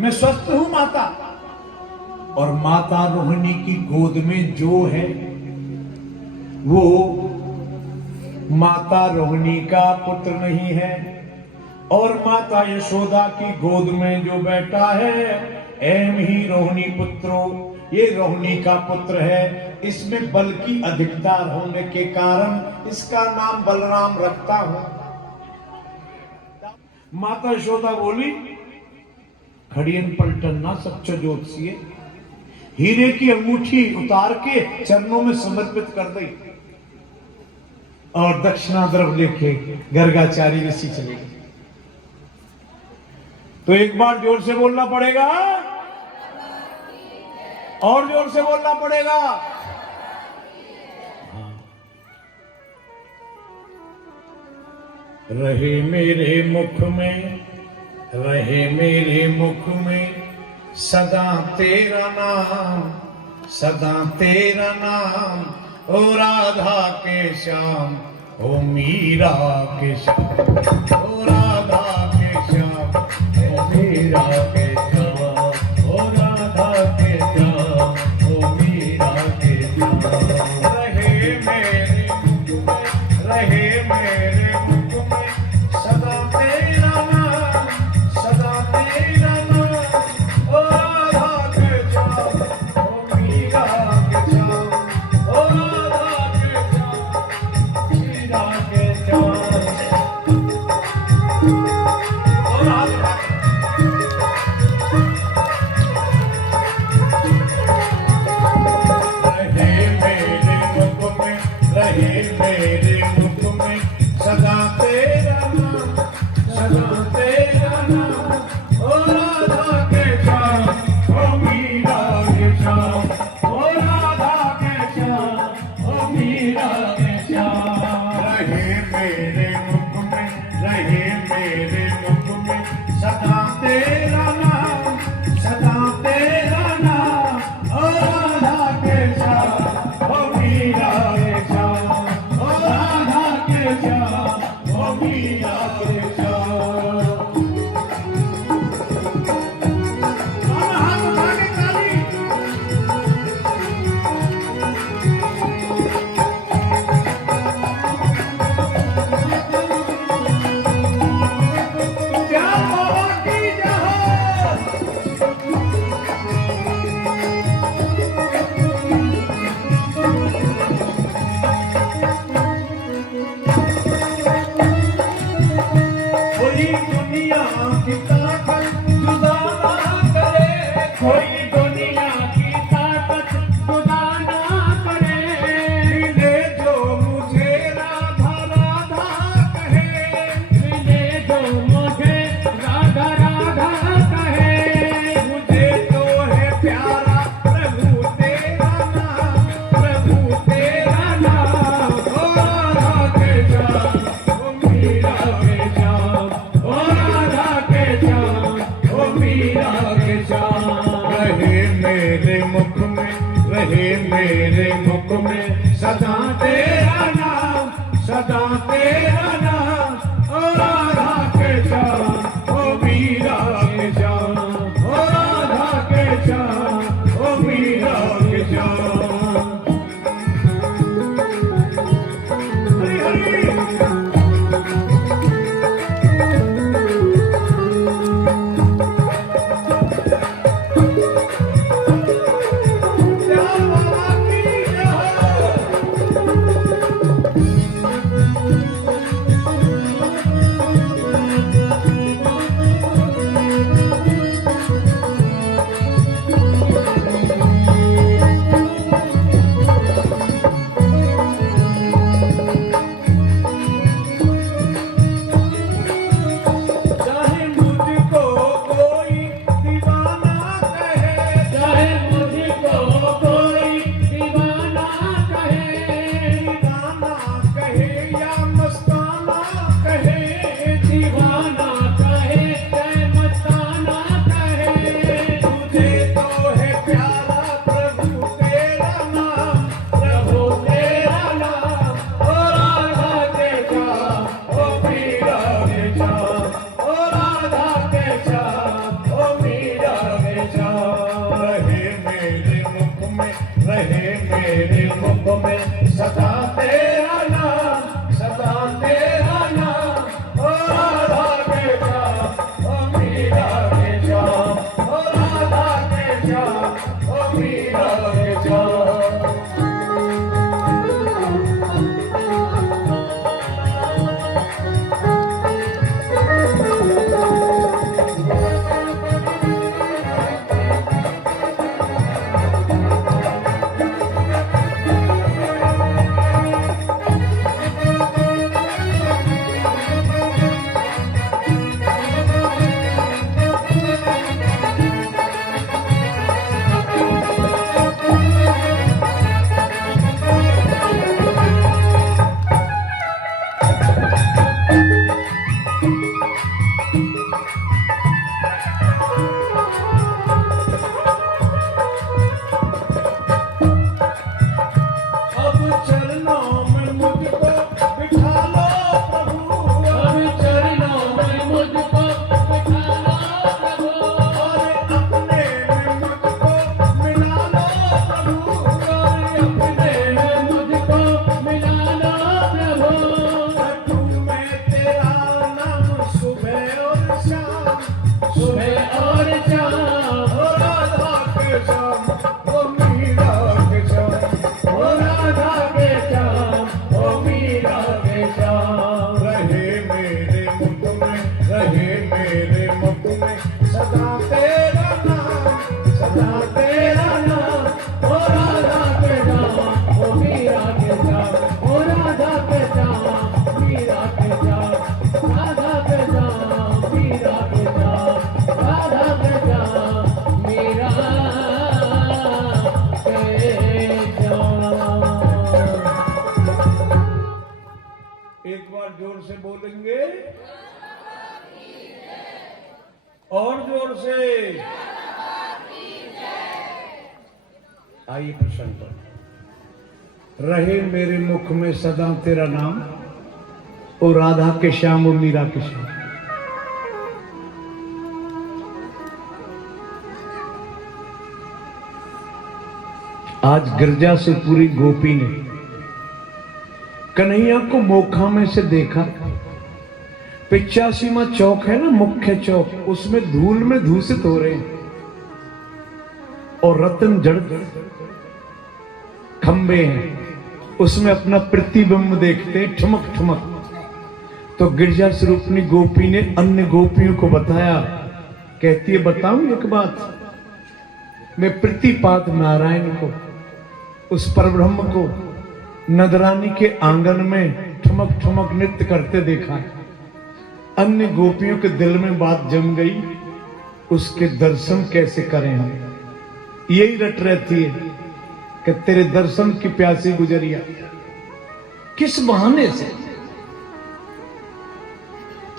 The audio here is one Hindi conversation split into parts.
मैं स्वस्थ हूं माता। और माता रोहिणी की गोद में जो है वो माता रोहिणी का पुत्र नहीं है, और माता यशोदा की गोद में जो बैठा है एम ही रोहिणी पुत्रो, ये रोहिणी का पुत्र है। इसमें बल की अधिकता होने के कारण इसका नाम बलराम रखता हूं। माता यशोदा बोली, खड़ियन पलटन ना सच्च ज्योतिषी, हीरे की अंगूठी उतार के चरणों में समर्पित कर दी और दक्षिणा द्रव लेके गर्गाचारी ऋषि चले गए। तो एक बार जोर से बोलना पड़ेगा, और जोर से बोलना पड़ेगा। रहे मेरे मुख में, रहे मेरे मुख में सदा तेरा नाम, सदा तेरा नाम। ओ राधा के श्याम, ओ मीरा के श्याम, ओ राधा के श्याम, ओ मीरा के श्याम, ओ राधा के श्याम, ओ मीरा के श्याम। रहे मेरे मुख में, रहे मेरे मुख में सदा तेरा नाम, सदा तेरा नाम। ओ राधा के श्याम, ओ मीरा के श्याम, ओ राधा के श्याम, मीरा के श्याम, ओ राधा। रहे मेरे मुख में, रहे मेरे मुख में सदा तेरा नाम, सदा तेरा नाम। ओ राधा के श्याम, ओ मीरा के श्याम, ओ राधा के श्याम, ओ मीरा के श्याम। रहे मेरे मुख में, रहे मेरे मुख में सदा तेरा नाम, सदा तेरा नाम। ओ राधा के श्याम, ओ मीरा के श्याम, ओ राधा के श्याम, ओ मीरा के श्याम। हाथ उठा के ताली। क्या बाबा की जय हो। कोई दुनिया की ताकत जुदा ना करे, कोई दुनिया की ताकत जुदा ना करे। मिले जो मुझे राधा राधा कहे, मिले जो मुझे राधा राधा कहे। मुझे तो है प्यारा प्रभु तेरा नाम, प्रभु तेरा नाम। ओ राधा के श्याम, ओ मीरा के श्याम, ओ राधा के श्याम, ओ मीरा के श्याम। रहे मेरे मुख में, रहे मेरे मुख में सदा तेरा नाम, सदा तेरा नाम। ओ राधा के श्याम, ओ मीरा के श्याम, ओ राधा के श्याम, ओ मीरा के श्याम। हरि हरि। बाबा की जय हो। जोर से। आइए प्रसंग पर। रहे मेरे मुख में सदा तेरा नाम, ओ राधा के श्याम, ओ मीरा के श्याम। आज गिरजा से पूरी गोपी ने कन्हैया को मोखा में से देखा। 85वां चौक है ना, मुख्य चौक, उसमें धूल में धूसित हो रहे हैं और रतन जड़ खंबे हैं, उसमें अपना प्रतिबिंब देखते हैं ठुमक ठुमक। तो गिरजा स्वरूपनी गोपी ने अन्य गोपियों को बताया, कहती है बताऊं एक बात, मैं प्रतिपाद नारायण को, उस परब्रह्म को नदरानी के आंगन में ठुमक ठुमक नृत्य करते देखा। अन्य गोपियों के दिल में बात जम गई, उसके दर्शन कैसे करें हम। यही रट रहती है कि तेरे दर्शन की प्यासी गुजरिया, किस बहाने से।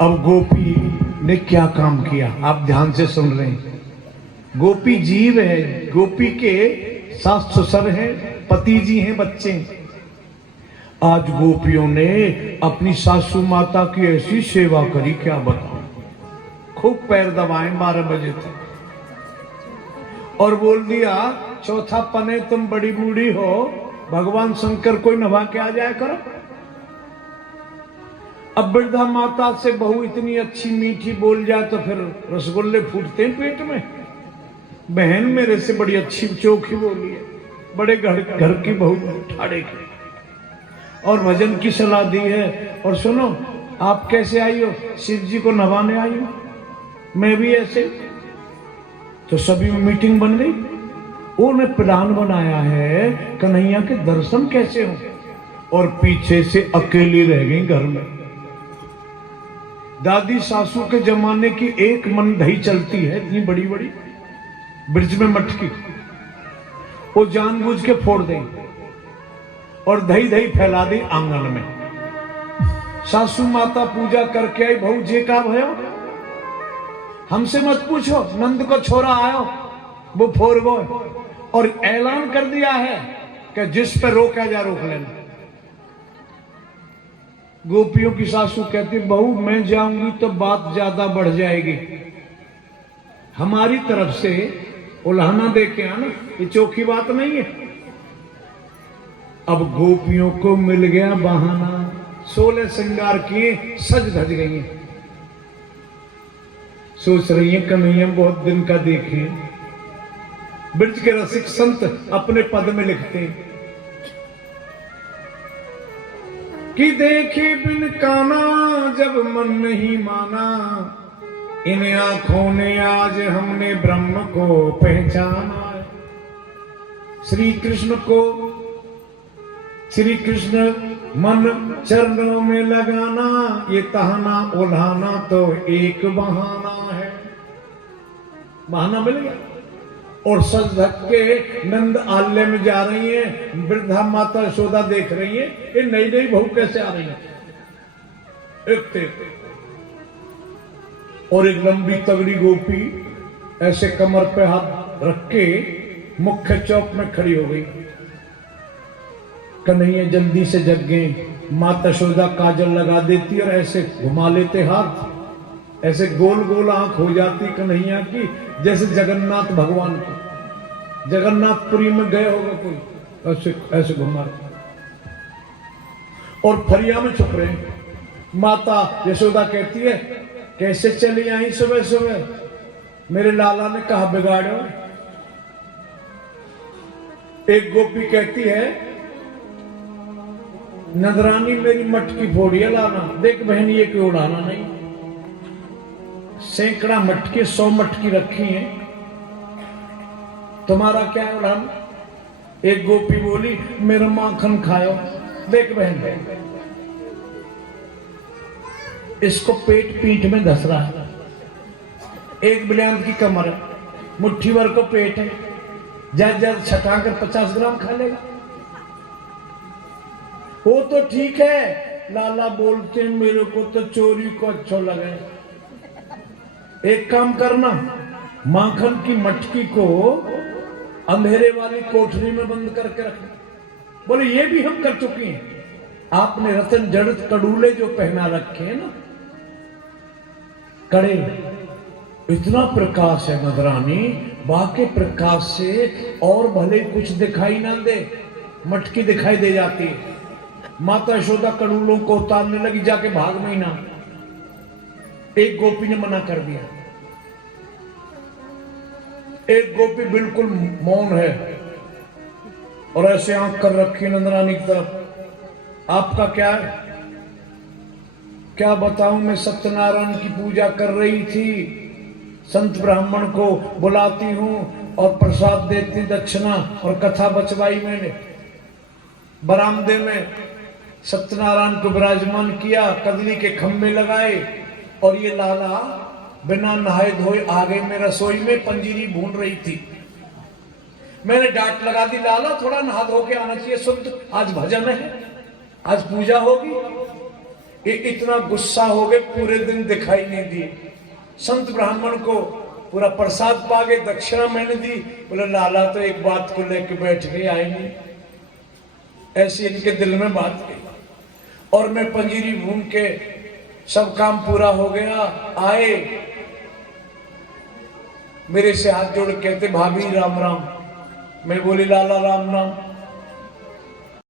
अब गोपी ने क्या काम किया, आप ध्यान से सुन रहे हैं। गोपी जीव है, गोपी के सास ससुर हैं, पति जी हैं, बच्चे हैं। आज गोपियों ने अपनी सासू माता की ऐसी सेवा करी, क्या बताऊं। खूब पैर दबाए 12 बजे तक और बोल दिया चौथा पने तुम बड़ी बूढ़ी हो, भगवान शंकर कोई नभा के आ जाया करो। अब वृद्धा माता से बहू इतनी अच्छी मीठी बोल जाए तो फिर रसगुल्ले फूटते हैं पेट में। बहन मेरे से बड़ी अच्छी चोखी बोली है, बड़े घर की बहू ठाड़े की, और भजन की सलाह दी है। और सुनो, आप कैसे आई हो, शिव जी को नवाने आई हो, मैं भी ऐसे। तो सभी में मीटिंग बन गई, उन्होंने प्लान बनाया है कन्हैया के दर्शन कैसे हो, और पीछे से अकेली रह गई घर में। दादी सासू के जमाने की एक मन दही चलती है, इतनी बड़ी बड़ी ब्रिज में मटकी, वो जानबूझ के फोड़ देंगे और दही दही फैला दी आंगन में। सासू माता पूजा करके आई, बहू जे का भयो, हमसे मत पूछो, नंद को छोरा आयो वो फोर गो, और ऐलान कर दिया है कि जिस पे रोका जा रोक लेना। गोपियों की सासू कहती, बहू मैं जाऊंगी तो बात ज्यादा बढ़ जाएगी, हमारी तरफ से उल्हाना दे के आना, ये चौकी बात नहीं है। अब गोपियों को मिल गया बहाना, 16 श्रृंगार किए, सज धज गई हैं। सोच रही हैं कन्हैया बहुत दिन का देखे। ब्रज के रसिक संत अपने पद में लिखते हैं कि देखे बिन काना जब मन नहीं माना, इन आंखों ने आज हमने ब्रह्म को पहचाना। श्री कृष्ण को, श्री कृष्ण मन चरणों में लगाना, ये तहना उल्हाना तो एक बहाना है। बहाना मिल गया। और सज धक के नंद आल्य में जा रही है, वृद्धा माता यशोदा देख रही है, ये नई नई बहू कैसे आ रही है, एक और एक लंबी तगड़ी गोपी ऐसे कमर पे हाथ रख के मुख्य चौक में खड़ी हो गई। कन्हैया जल्दी से जग गए, माता यशोदा काजल लगा देती और ऐसे घुमा लेते हाथ, ऐसे गोल गोल आंख हो जाती कन्हैया की, जैसे जगन्नाथ भगवान की, जगन्नाथपुरी में गए होगा कोई, ऐसे ऐसे घुमा, और फरिया में छुप रहे। माता यशोदा कहती है, कैसे चली आई सुबह सुबह, मेरे लाला ने कहा बिगाड़ो। एक गोपी कहती है, नजरानी मेरी मटकी फोड़िया लाना, देख बहन ये क्यों उड़ाना नहीं, सैकड़ा मटके 100 मटकी रखी हैं, तुम्हारा क्या उड़ाना। एक गोपी बोली, मेरा माखन खाओ, देख बहन इसको पेट पीठ में धस रहा है, एक बिलियन की कमर है, मुट्ठी भर को पेट है, ज्यादा ज्यादा छटा कर 50 ग्राम खा लेगा। वो तो ठीक है, लाला बोलते मेरे को तो चोरी को अच्छा लगे, एक काम करना माखन की मटकी को अंधेरे वाली कोठरी में बंद करके रखना। बोले ये भी हम कर चुके हैं। आपने रतन जड़त कड़ूले जो पहना रखे हैं ना, कड़े, इतना प्रकाश है नजरानी, बाके प्रकाश से और भले कुछ दिखाई ना दे, मटकी दिखाई दे जाती है। माता यशोदा कड़ूलों को उतारने लगी, जाके भाग में ही ना। एक गोपी ने मना कर दिया। एक गोपी बिल्कुल मौन है और ऐसे आंख कर रखी नंदरानी की तरफ। आपका क्या है? क्या बताऊं, मैं सत्यनारायण की पूजा कर रही थी, संत ब्राह्मण को बुलाती हूं और प्रसाद देती दक्षिणा, और कथा बचवाई मैंने। बरामदे में सत्यनारायण को विराजमान किया, कदली के खंभे लगाए, और ये लाला बिना नहाए धोए आ गई। मैं रसोई में पंजीरी भून रही थी। मैंने डांट लगा दी, लाला थोड़ा नहा धो के आना चाहिए, शुद्ध आज भजन है, आज पूजा होगी। ये इतना गुस्सा हो गए, पूरे दिन दिखाई नहीं दिए। संत ब्राह्मण को पूरा प्रसाद पा गए, दक्षिणा मैंने दी। बोले लाला तो एक बात को लेके बैठ गए, आए नहीं। ऐसे इनके दिल में बात गई, और मैं पंजीरी भून के सब काम पूरा हो गया, आए मेरे से हाथ जोड़ कहते भाभी राम राम। मैं बोली लाला राम राम।